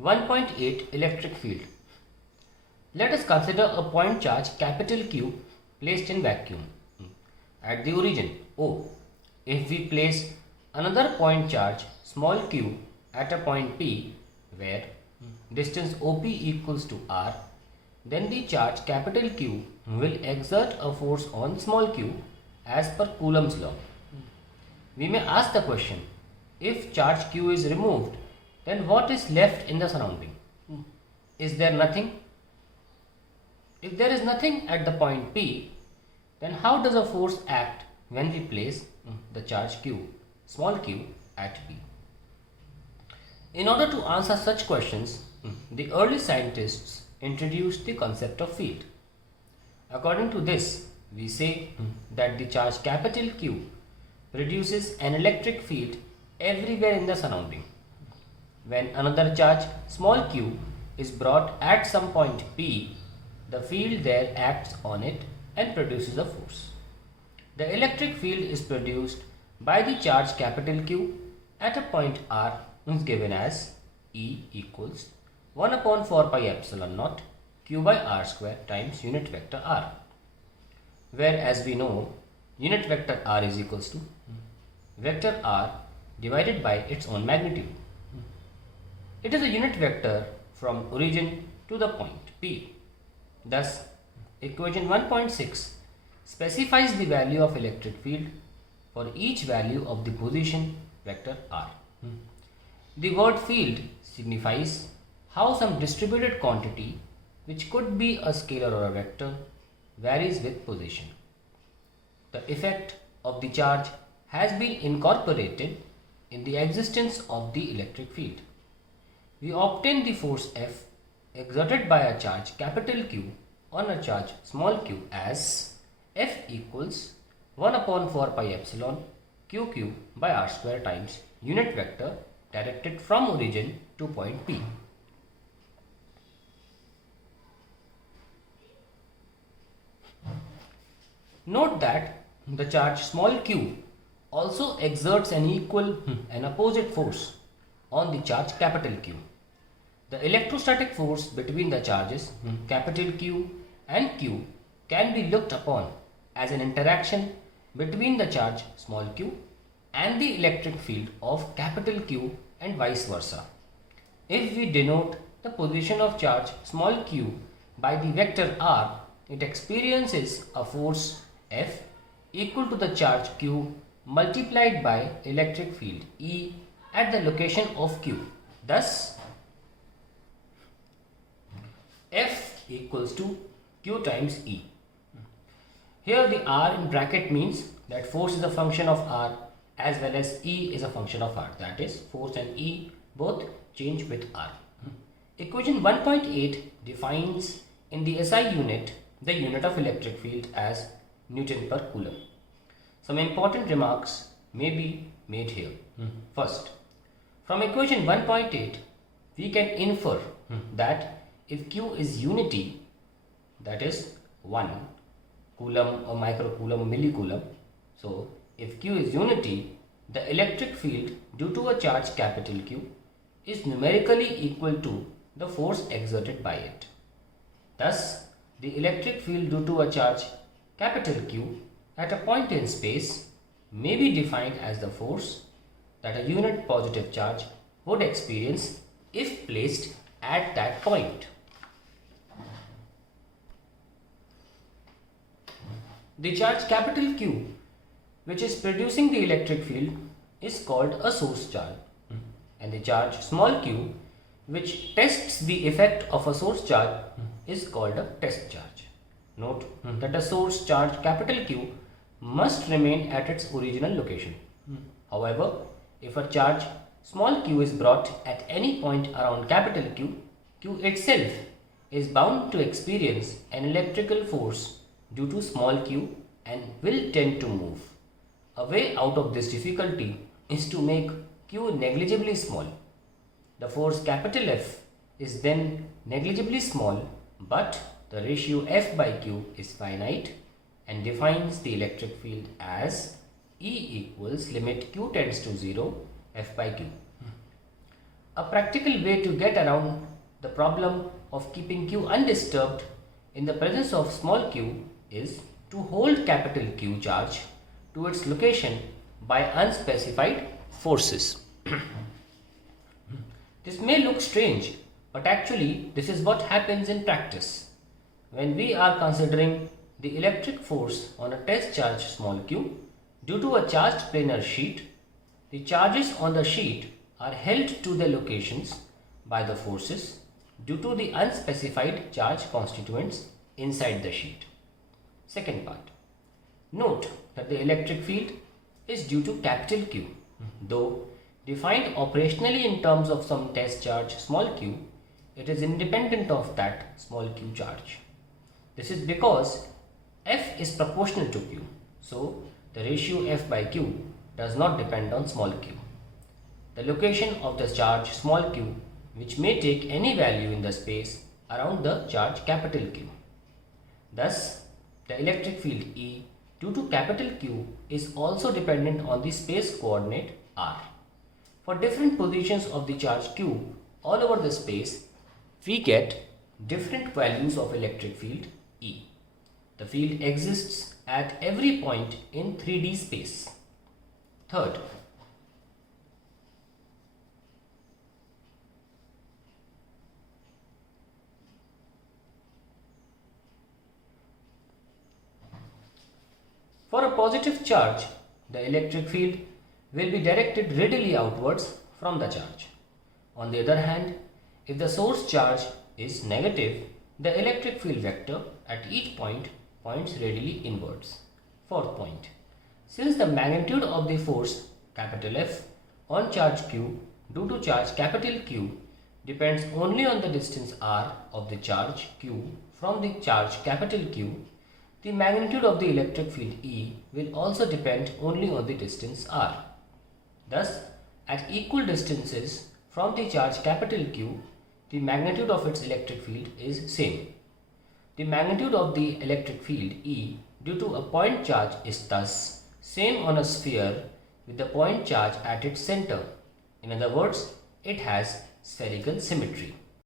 1.8 electric field. Let us consider a point charge capital Q placed in vacuum at the origin O. If we place another point charge small q at a point P where distance OP equals to R, then the charge capital Q will exert a force on small q as per Coulomb's law. We may ask the question, if charge Q is removed, then what is left in the surrounding? Is there nothing? If there is nothing at the point P, then how does a force act when we place the charge Q, small q, at P? In order to answer such questions, the early scientists introduced the concept of field. According to this, we say that the charge capital Q produces an electric field everywhere in the surrounding. When another charge small q is brought at some point P, the field there acts on it and produces a force. The electric field is produced by the charge capital Q at a point R is given as E equals 1 upon 4 pi epsilon naught q by r square times unit vector r, where, as we know, unit vector r is equals to vector r divided by its own magnitude. It is a unit vector from origin to the point P. Thus, equation 1.6 specifies the value of electric field for each value of the position vector r. The word field signifies how some distributed quantity, which could be a scalar or a vector, varies with position. The effect of the charge has been incorporated in the existence of the electric field. We obtain the force F exerted by a charge capital Q on a charge small q as F equals 1 upon 4 pi epsilon q by r square times unit vector directed from origin to point P. Note that the charge small q also exerts an equal and opposite force on the charge capital Q. The electrostatic force between the charges capital Q and Q can be looked upon as an interaction between the charge small q and the electric field of capital Q and vice versa. If we denote the position of charge small q by the vector r, it experiences a force F equal to the charge q multiplied by electric field E at the location of q. Thus, F equals to q times E. Here the r in bracket means that force is a function of r as well as E is a function of r. That is, force and E both change with r. Equation 1.8 defines in the SI unit the unit of electric field as Newton per Coulomb. Some important remarks may be made here. First, from equation 1.8 we can infer that if Q is unity, that is 1 Coulomb or microcoulomb or millicoulomb, so if Q is unity, the electric field due to a charge capital Q is numerically equal to the force exerted by it. Thus, the electric field due to a charge capital Q at a point in space may be defined as the force that a unit positive charge would experience if placed at that point. The charge capital Q, which is producing the electric field, is called a source charge, and the charge small q, which tests the effect of a source charge, is called a test charge. Note that a source charge capital Q must remain at its original location. However, if a charge small q is brought at any point around capital Q, Q itself is bound to experience an electrical force due to small q and will tend to move. A way out of this difficulty is to make q negligibly small. The force capital F is then negligibly small, but the ratio F by Q is finite and defines the electric field as E equals limit Q tends to 0 F by Q. A practical way to get around the problem of keeping Q undisturbed in the presence of small q is to hold capital Q charge to its location by unspecified forces. This may look strange, but actually this is what happens in practice. When we are considering the electric force on a test charge small q due to a charged planar sheet, the charges on the sheet are held to their locations by the forces due to the unspecified charge constituents inside the sheet. Second part. Note that the electric field is due to capital Q, though defined operationally in terms of some test charge small q, it is independent of that small q charge. This is because F is proportional to Q, so the ratio F by Q does not depend on small q. The location of the charge small q, which may take any value in the space around the charge capital Q. Thus, the electric field E due to capital Q is also dependent on the space coordinate r. For different positions of the charge Q all over the space, we get different values of electric field E. The field exists at every point in 3D space. Third, for a positive charge, the electric field will be directed readily outwards from the charge. On the other hand, if the source charge is negative, the electric field vector at each point points radially inwards. Fourth point. Since the magnitude of the force capital F on charge Q due to charge capital Q depends only on the distance r of the charge Q from the charge capital Q, the magnitude of the electric field E will also depend only on the distance r. Thus, at equal distances from the charge capital Q, the magnitude of its electric field is same. The magnitude of the electric field E due to a point charge is thus same on a sphere with the point charge at its center. In other words, it has spherical symmetry.